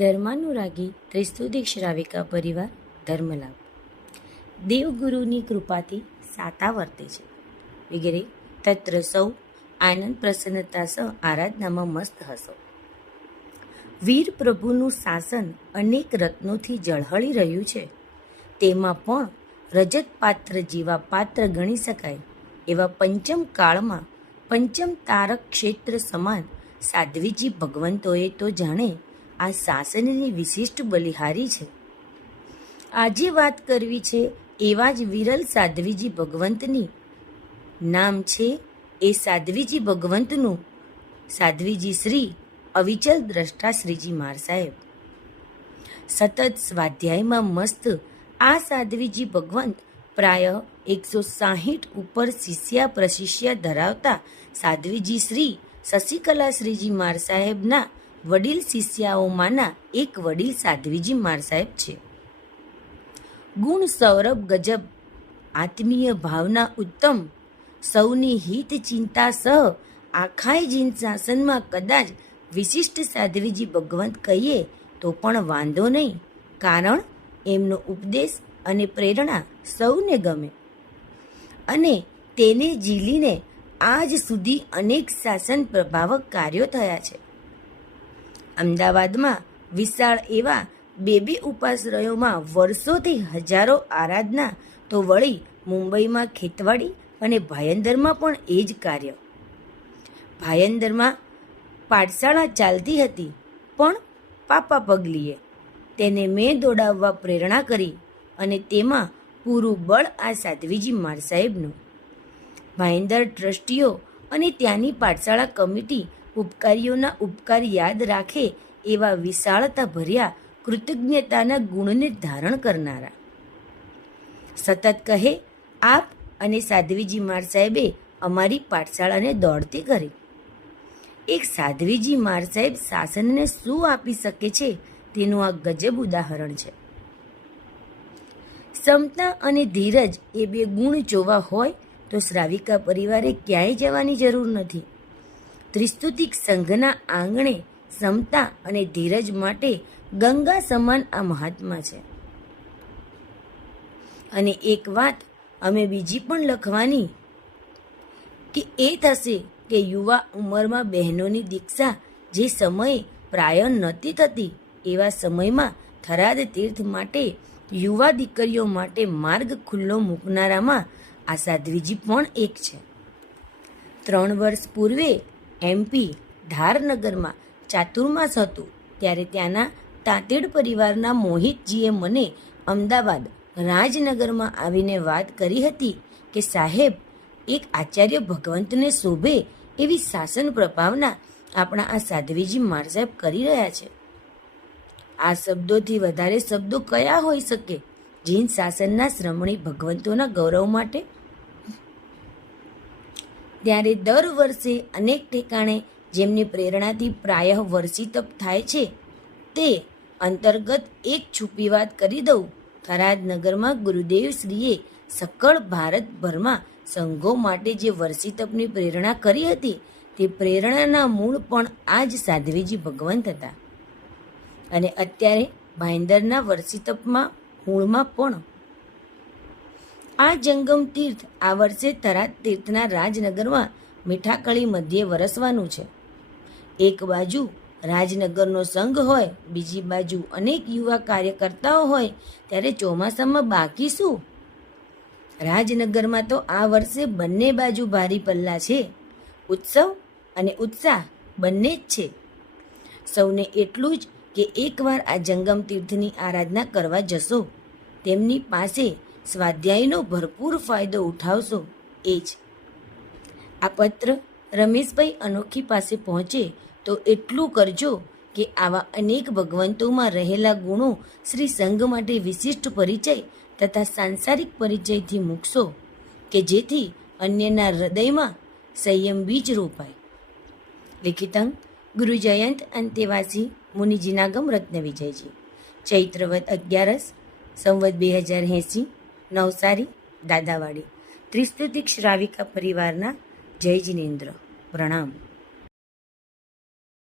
ધર્માનુરાગી ત્રિસ્તુતિક શ્રાવિકા પરિવાર ધર્મલાભ. દેવગુરુની કૃપાથી સાતા વર્તે છે વગેરે તત્ર સૌ આનંદ પ્રસન્નતા સહ આરાધનામાં મસ્ત હસો. વીર પ્રભુનું શાસન અનેક રત્નોથી ઝળહળી રહ્યું છે. તેમાં પણ રજત પાત્ર જેવા પાત્ર ગણી શકાય એવા પંચમ કાળમાં પંચમ તારક ક્ષેત્ર સમાન સાધ્વીજી ભગવંતોએ તો જાણે આ શાસનની વિશિષ્ટ બલિહારી છે. આજે વાત કરવી છે એવા જ વિરલ સાધ્વીજી ભગવંતની. નામ છે એ સાધ્વીજી ભગવંતનું સાધ્વીજી શ્રી અવિચલ દ્રષ્ટા શ્રીજી માર સાહેબ. સતત સ્વાધ્યાયમાં મસ્ત આ સાધ્વીજી ભગવંત પ્રાય 160 ઉપર શિષ્યા પ્રશિષ્યા ધરાવતા સાધ્વીજી શ્રી શશિકલા શ્રીજી માર સાહેબના વડીલ શિષ્યાઓમાંના એક વડીલ સાધ્વીજી માર સાહેબ છે. ગુણ સૌરભ ગજબ, આત્મીય ભાવના ઉત્તમ, સૌની હિત ચિંતા સહ આખાય જીન શાસનમાં કદાચ વિશિષ્ટ સાધ્વીજી ભગવંત કહીએ તો પણ વાંધો નહીં, કારણ એમનો ઉપદેશ અને પ્રેરણા સૌને ગમે અને તેને ઝીલીને આજ સુધી અનેક શાસન પ્રભાવક કાર્યો થયા છે. અમદાવાદમાં વિશાળ એવા બે ઉપાશ્રયોમાં વર્ષોથી હજારો આરાધના, તો વળી મુંબઈમાં ખેતવાડી અને ભાયંદરમાં પણ એ જ કાર્ય. ભાયંદરમાં પાઠશાળા ચાલતી હતી, પણ પાપા પગલીએ તેને મેં દોડાવવા પ્રેરણા કરી અને તેમાં પૂરું બળ આ સાધ્વીજી માર સાહેબનું. ભાયંદર ટ્રસ્ટીઓ અને ત્યાંની પાઠશાળા કમિટી ઉપકારીઓના ઉપકાર યાદ રાખે એવા વિશાળતા ભર્યા કૃતજ્ઞતાના ગુણને ધારણ કરનારા. સતત કહે આપ અને સાધ્વીજી માર સાહેબે અમારી પાઠશાળાને દોડતી કરી. એક સાધ્વીજી માર સાહેબ શાસનને શું આપી શકે છે તેનું આ ગજબ ઉદાહરણ છે. ક્ષમતા અને ધીરજ એ બે ગુણ જોવા હોય તો શ્રાવિકા પરિવારે ક્યાંય જવાની જરૂર નથી. ત્રિસ્તુતિક સંઘના આંગણે ક્ષમતા અને ધીરજ માટે ગંગા સમાન આ મહાત્મા છે. અને એક વાત અમે બીજી પણ લખવાની કે એ થશે કે યુવા ઉંમરમાં બહેનોની દીક્ષા જે સમયે પ્રાય નહોતી થતી એવા સમયમાં થરાદ તીર્થ માટે યુવા દીકરીઓ માટે માર્ગ ખુલ્લો મૂકનારામાં આ સાધ્વીજી પણ એક છે. 3 વર્ષ પૂર્વે MP ધારનગરમાં ચાતુર્માસ હતું ત્યારે ત્યાંના તાંતેડ પરિવારના મોહિતજીએ મને અમદાવાદ રાજનગરમાં આવીને વાત કરી હતી કે સાહેબ, એક આચાર્ય ભગવંતને શોભે એવી શાસન પ્રભાવના આપણા આ સાધ્વીજી માર સાહેબ કરી રહ્યા છે. આ શબ્દોથી વધારે શબ્દો કયા હોઈ શકે જીન શાસનના શ્રમણી ભગવંતોના ગૌરવ માટે? ત્યારે દર વર્ષે અનેક ઠેકાણે જેમની પ્રેરણાથી પ્રાયઃ વર્ષી તપ થાય છે તે અંતર્ગત એક છુપી વાત કરી દઉં. થરાદ નગરમાં ગુરુદેવ શ્રીએ સકળ ભારતભરમાં સંઘો માટે જે વર્ષી તપની પ્રેરણા કરી હતી તે પ્રેરણાના મૂળ પણ આ જ સાધ્વીજી ભગવંત હતા. અને અત્યારે ભાયંદરના વર્ષી તપમાં મૂળમાં પણ આ જંગમ તીર્થ આ વર્ષે થરાદ તીર્થના રાજનગરમાં મીઠાકળી મધ્યે વરસવાનું છે. એક બાજુ રાજનગરનો સંઘ હોય, બીજી બાજુ અનેક યુવા કાર્યકર્તાઓ હોય, ત્યારે ચોમાસામાં બાકી શું? રાજનગરમાં તો આ વર્ષે બંને બાજુ ભારી પલ્લા છે. ઉત્સવ અને ઉત્સાહ બંને જ છે. સૌને એટલું જ કે એકવાર આ જંગમ તીર્થની આરાધના કરવા જશો, તેમની પાસે સ્વાધ્યાયનો ભરપૂર ફાયદો ઉઠાવશો. એ જ આ પત્ર રમેશભાઈ અનોખી પાસે પહોંચે તો એટલું કરજો કે આવા અનેક ભગવંતોમાં રહેલા ગુણો શ્રી સંઘ માટે વિશિષ્ટ પરિચય તથા સાંસારિક પરિચયથી મૂકશો કે જેથી અન્યના હૃદયમાં સંયમ બીજ રોપાય. લિખિતં ગુરુ જયંત અંતેવાસી મુનિજીનાગમ રત્ન વિજયજી. ચૈત્રવદ 11 સંવત 2080 નવસારી દાદાવાડી. ત્રિસ્તુતિક શ્રાવિકા પરિવારના જય જિનેન્દ્ર. પ્રણામ.